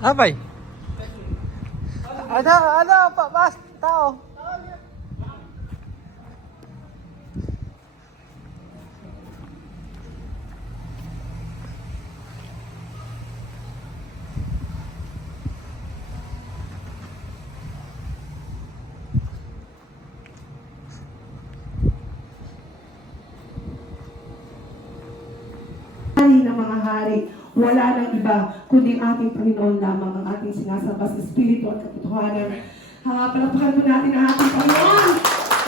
Abay. Ano, pas, tao. Hari ng mga hari, wala nang iba, kundi ating Panginoon lamang ang ating sinasamba sa Espiritu at katotohanan. Palakpakan po natin ang ating Panginoon.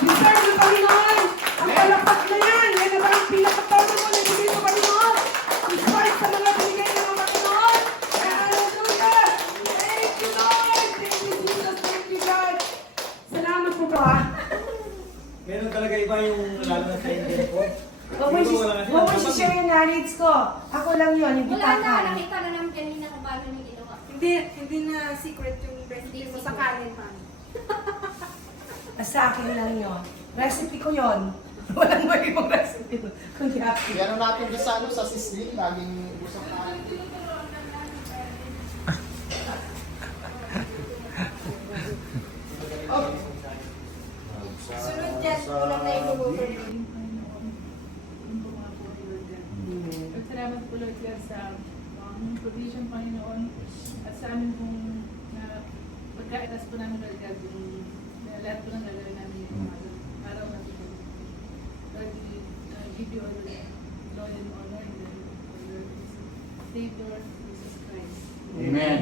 Deserve ng Panginoon. Ang palakpak na yan. Yan na ba ang pinakatono mo na ibigay sa Panginoon? Despite sa mga binigay ng mga Panginoon. Hallelujah! Thank you, Lord! Thank you, Jesus! Thank you, God! Salamat po ba? Meron talaga iba yung lalo na sa Indian po. Huwag mo share yung knowledge ko. Ako lang yun, yung Wala na, gitakan. nakita na namin kanina kung paano niya ginawa. Hindi na secret yung recipe mo sa kanin, ma'am. Sa akin lang yun. Recipe ko yun. Walang may ibang recipe doon. Kundi akin. Yan ang natin doon sa, sa sizzling, laging usap na. Sunod dyan, kulang na yung lubuto. Salamat po Lord God sa mga provision, Panginoon, at sa amin pong pagkaitas po namin Lord God, yung lahat po ng gagawin namin yung mga araw na ito. Lord, we give you all the glory and honor in the name of Lord Savior, Jesus Christ. Amen.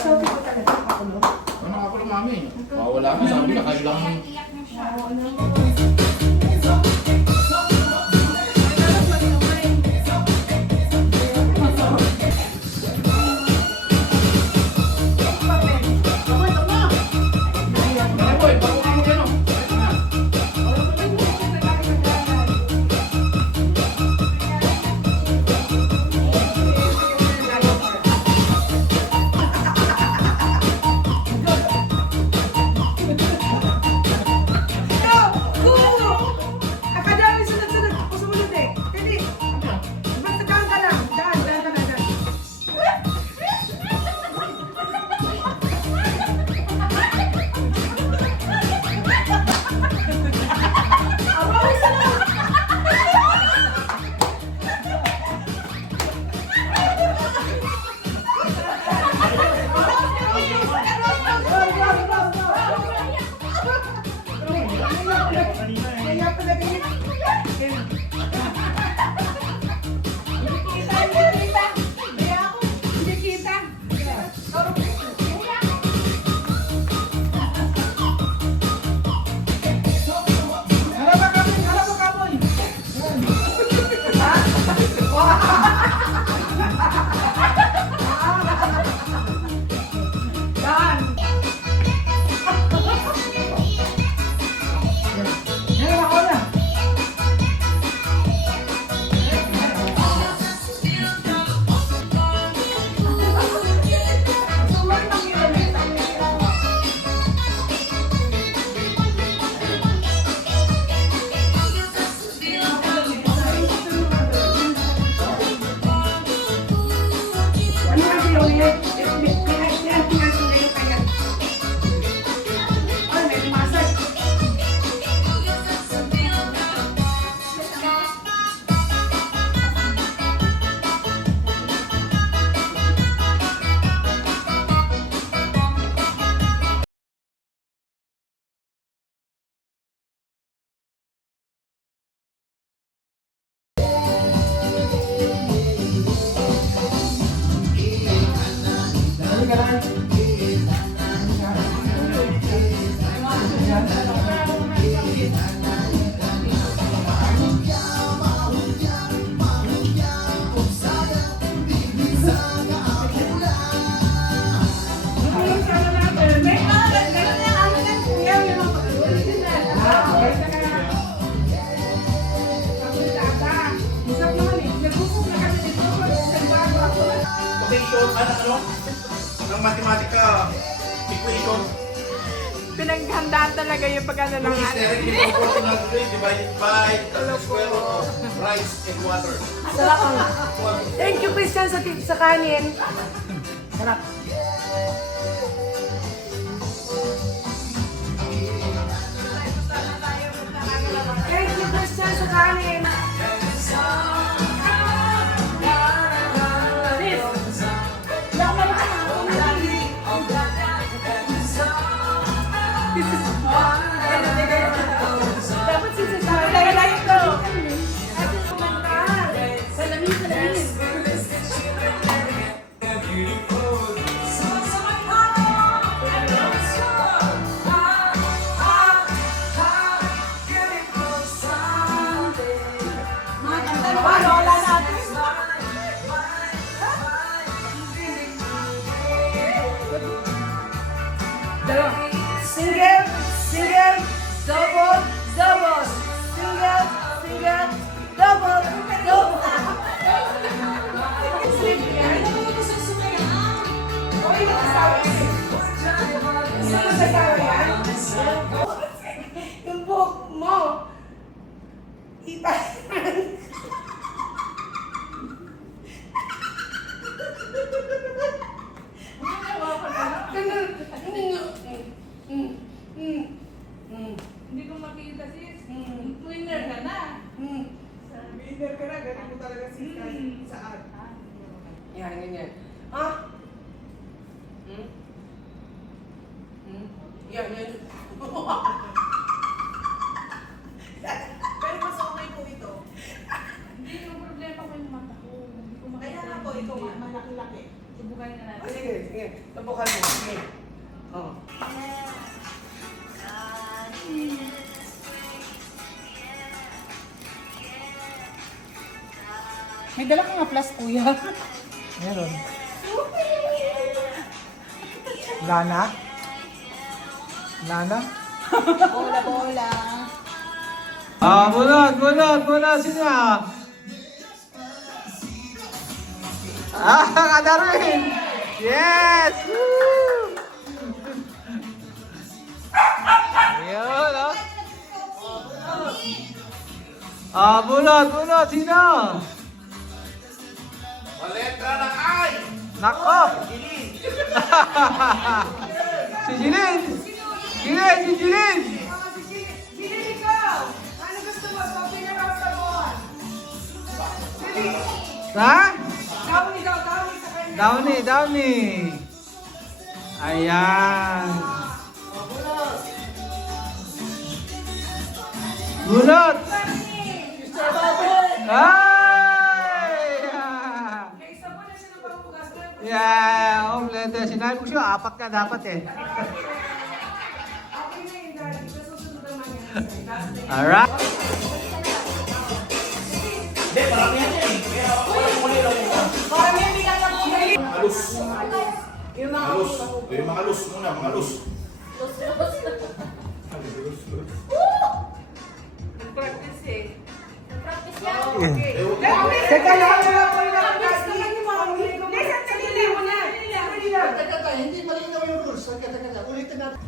So, ko talaga ako, no? Ano ako lang mami? Wala ka sabi ka kaya lang. Iyak na siya. Akadami, sunod-sunod. Ako sumunod eh. Hindi. Basta daan ka lang. Daan ka na. Kaya pala ganyan. Ng matematika equation. Pinaghandaan talaga yung pagkano ng Is there any proportional rate divided by the square root of rice and water? Sarap ang. Thank you, Christian, sa kanin. Sarap. Thank you, Christian, sa kanin. Dapat si Cesar. Dahil ito. Salamin, salamin. Wala natin. Single, single, double, double. Single, single, double, double. Okay, nakasawa yan. Nakasawa yan. Yung buhok mo. Iba. Ganun. Hindi ko makita sis. Winner ka na. Leader ka na, ganun mo talaga si saan. Yan, ganyan. Ha? Yan, yan. Pero mas okay po ito. Hindi yung problema ko yung mata ko. Hindi ko makita. Kaya nga po, ito malaki-laki. Subukan na natin. Sige, sige. Tabukan mo. Sige. Oh. May dala ka nga plus, kuya. Meron. Lana? Lana? Bola. Bunot, sino yan? Kadarin! Yes! Woo! Ayun, bunot, sino? Maletra ng ay! Nako! Si Jilin! Si Jilin! Bilhin ikaw! Ano gusto mo? Sophie na lang sa buwan. Bilhin! Ha? Downy daw, Downy sa kanya. Downy. Ayan. Bunot! Ay! May isa po na siya ng pangbukas. Yeah, kompleto. Sinabi ko siya, apat ka dapat eh. Okay na yun, Daddy. Sa susunod naman yan. Alright. Malus. Malus. Yung mga lus muna, mga lus. Practice eh. Practice lang. Teka lang, wala po yung nakakasli. Listen, kanili mo na. Kanili lang. Teka, hindi malinaw yung rules. Teka, ulitin natin.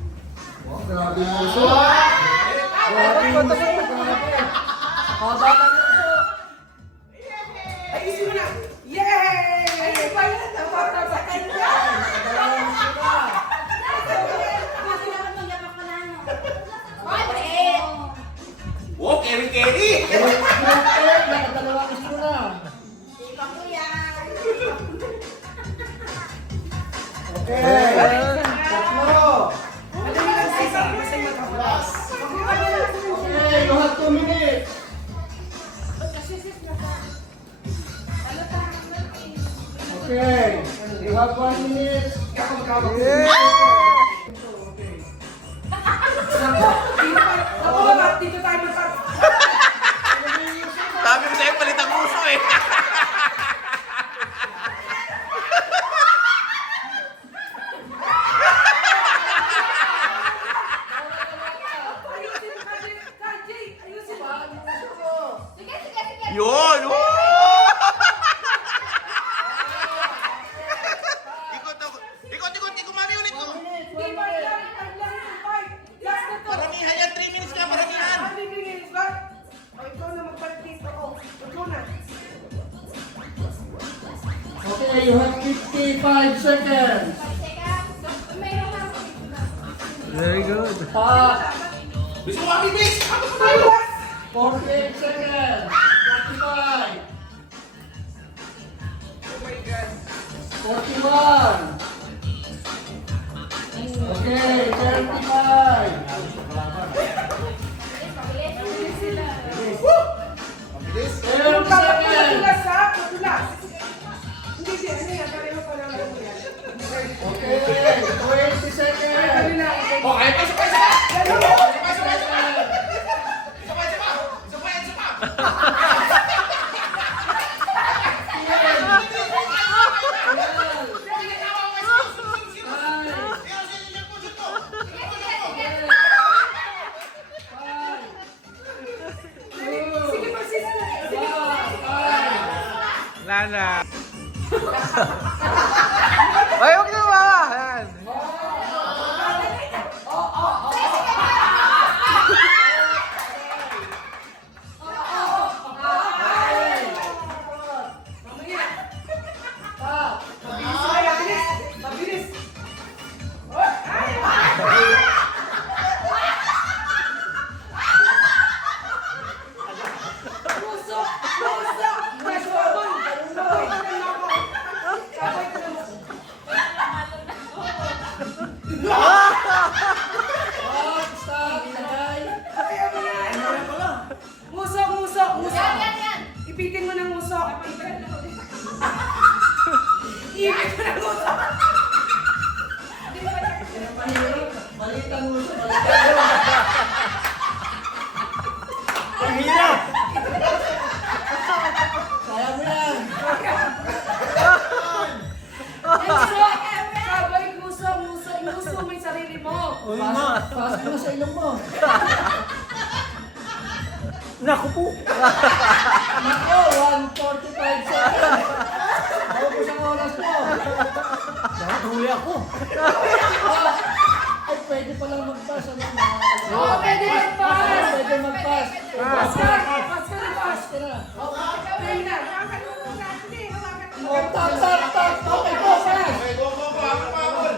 Wow, grabe yung puso. Ayusin mo na. Yay! Ay, pa yan. Napata sa kanya. Oh, Kerry! Nakadalawa kasi ko na. Okay. Tatlo. Madali lang sa isa. Basta yung matapulas. Okay, you have 2 minutes. Okay, you have 1 minute. Ako, dito tayo matat. Sabi ko sa'yo, palit ang uso eh. Ayusin mo. Sige, sige, sige. Yun! Ikot, mami ulit ko. Di ba yan? Ang lang yung fight. Last na to. Paramihan yan, 3 minutes ka, paramihan. Bibigyan Okay, you have 55 seconds. 5 seconds. Mayroon na. Very good. Bilis mo kami, bilis! 48 seconds. 45. 41. Okay, 35. Bilis! 30 seconds. Okay, 20 seconds. Oh, kaya pa, isa pa, isa pa! Isa pa, isa pa, isa pa! Isa pa, isa pa! Isa pa, isa pa! Nana. Ay, huwag na ba? Ayan. Stop, tagay. Musok, musok, musok. Yan, yan. Ipitin mo ng musok. Ipit mo ng musok. Maliit ang uso, maliit ang uso. Ang hirap. Kaya mo yan. Musok. Sabay, musok, musok. Musok mo yung sarili mo. Pasok mo sa ilong mo. Naku po. Nako, 145 seconds. Naubos ang oras mo. Nakahuli ako. Ay, pwede palang mag-pass. Ano? Oh, pwede mag-pass. Pwede mag-pass. Pass ka na, pass ka na, pass. Pass ka na. Pwede na. Oh, tap, tap, tap. Okay, go, pass. Okay, go, go, go! Habol, habol!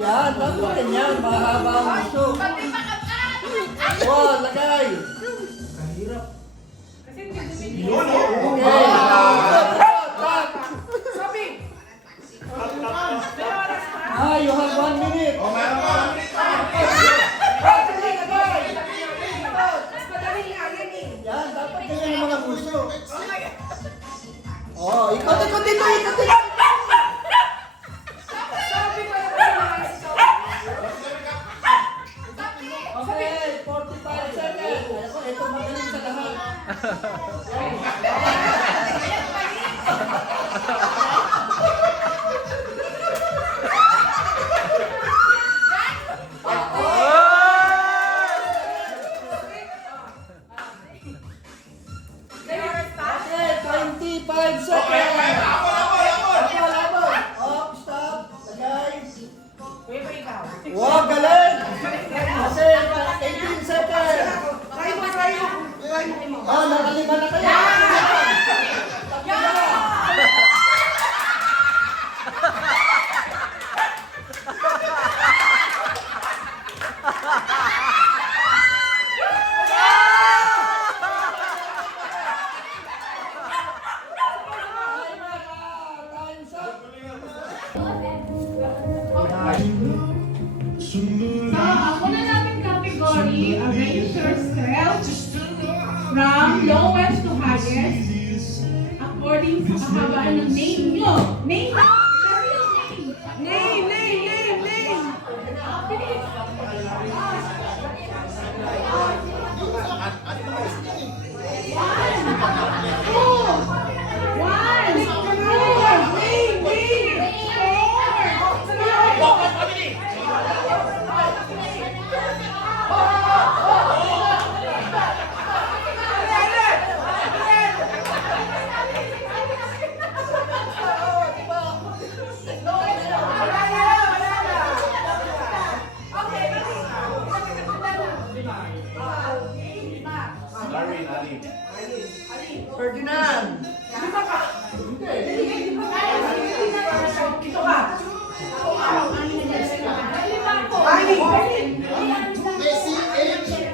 Yan, dapat ganyan. Mahaba ang uso. Wow, lagay. Yun, oh! Okay. Tap. Sabi. You have 1 minute. Oh, meron ka! Mas madali nga yan eh. Yan, dapat ganyan yung mga uso. Oh, ikot dito, ikot dito. Sabi ko na Okay, 45 seconds. Ako, ito magaling sa lahat. Okay, 25 seconds. Habol, habol, habol! Habol, habol. Up, stop. Lagay. Wait, ikaw. Wow, galing. Kasi 18 seconds. Try mo, try mo. Try mo. Oh, nakalima na kayo. Tatlo na lang. Time's up. Ang una nating category, arrange yourself from lowest to highest according sa kahabaan ng name nyo. Name nyo! The real name! Name, name, name, name. Bilis! Pwede na yan. Lima ka. Hindi. Ito ka. Ani. KCHRISTEIA.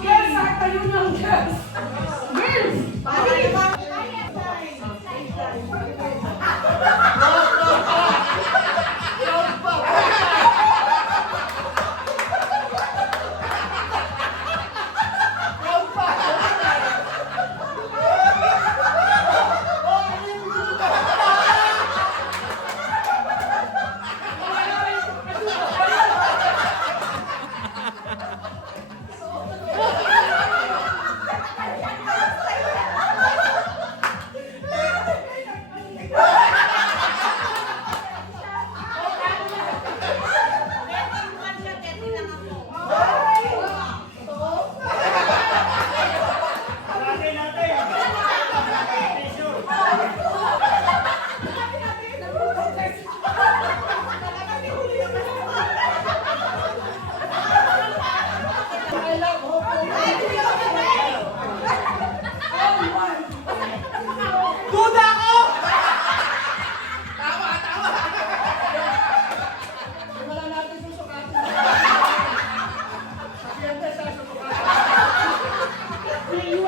Girls, sa tayo ng girls. Girls. Duda ako! Wala natin susukatin. Siyempre sa susukatin. Sabi yan,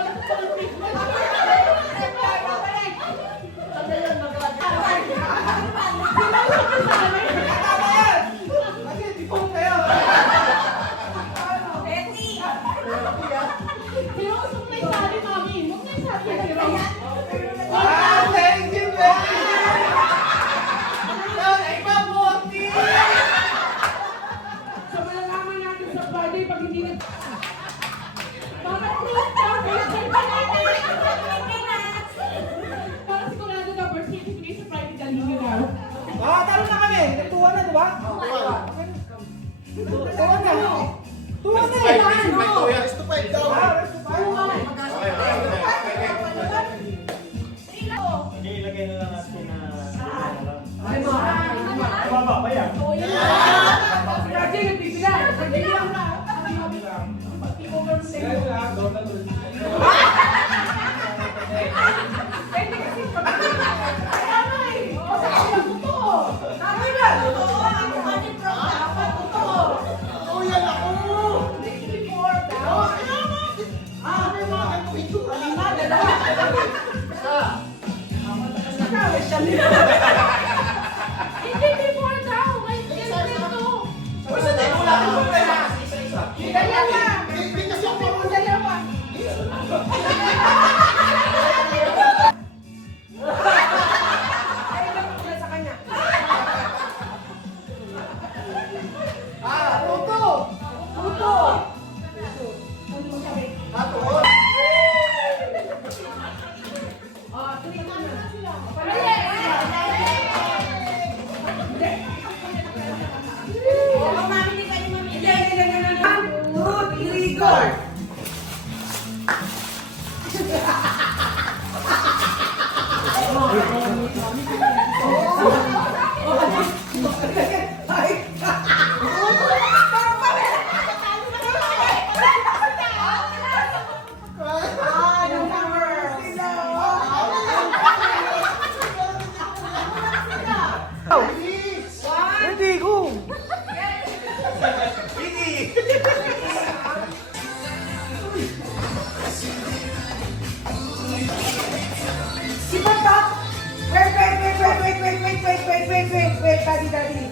Kasi di ko kayo. Ah, thank you, Betty! Iba mo, So malalaman natin sa Friday pag hindi na... Para sigurado na birth certificate sa Friday dalhin na. talo na kami. Nagtuwa na, di ba? Tuwa na. Tuwa na eh. May tuya. Rest to fight daw. Ilagay na lang natin na... Ay, mga. Baba ba yan? Kasi nagbibilang. Nagbibilang na. Oh, yan ako. May mga ganito itsura. Hindi before daw. May ganito. Basta tayo wala kang problema. Hindi kasi ako Hindi ko. Si Papa! Wait, Daddy.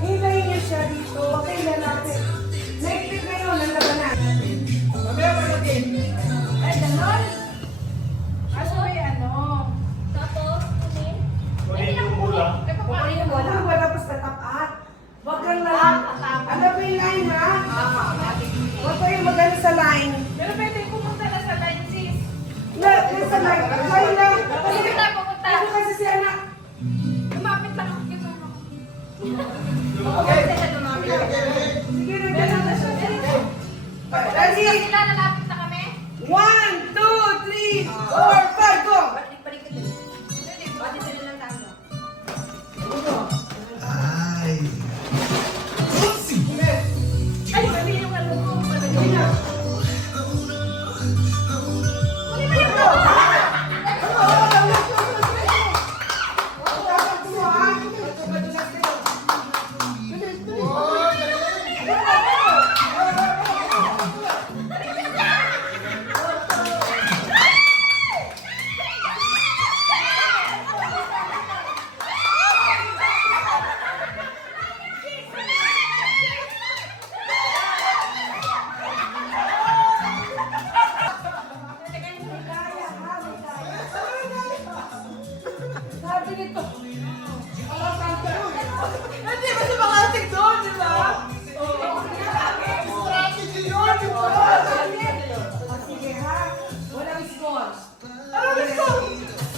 Hintayin niyo siya dito. Okay na natin. Next week na yun, ang labanan. Mamaya pa natin. Ay, ganon. Kaso ay ano. Tapos, kunin. Kunin yung mula. Kukunin mo na, wala pa sa tapat. Huwag kang lang. Ano ba yung line, ha? Huwag ko yung magano sa line. Pero pwede pumunta na sa line, sis. Sa line. Line lang. Sige na, pumunta. ganito. Hindi ba si mga ating doon, di ba? Strategy yun, di ba? Sige ha, walang score. Walang score!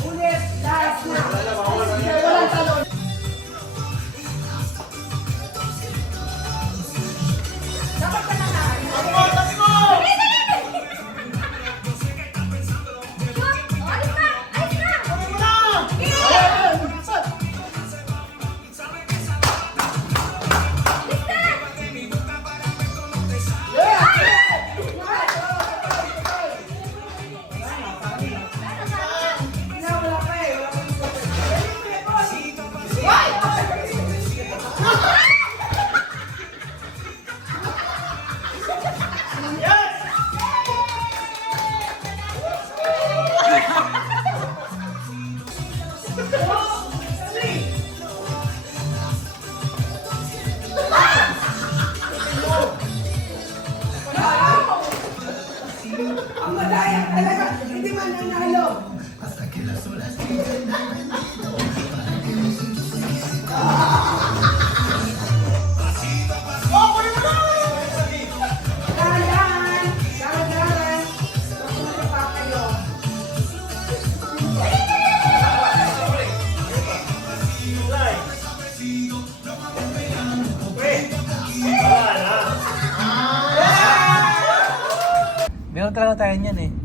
Ulit, last na. Walang talon. Dapat ka na na. Alis mo! Ang madaya talaga, hindi man nanalo. Dahan-dahan, dahan-dahan. Mapunta pa kayo. Lai. Wala na. Meron talaga tayo niyan eh.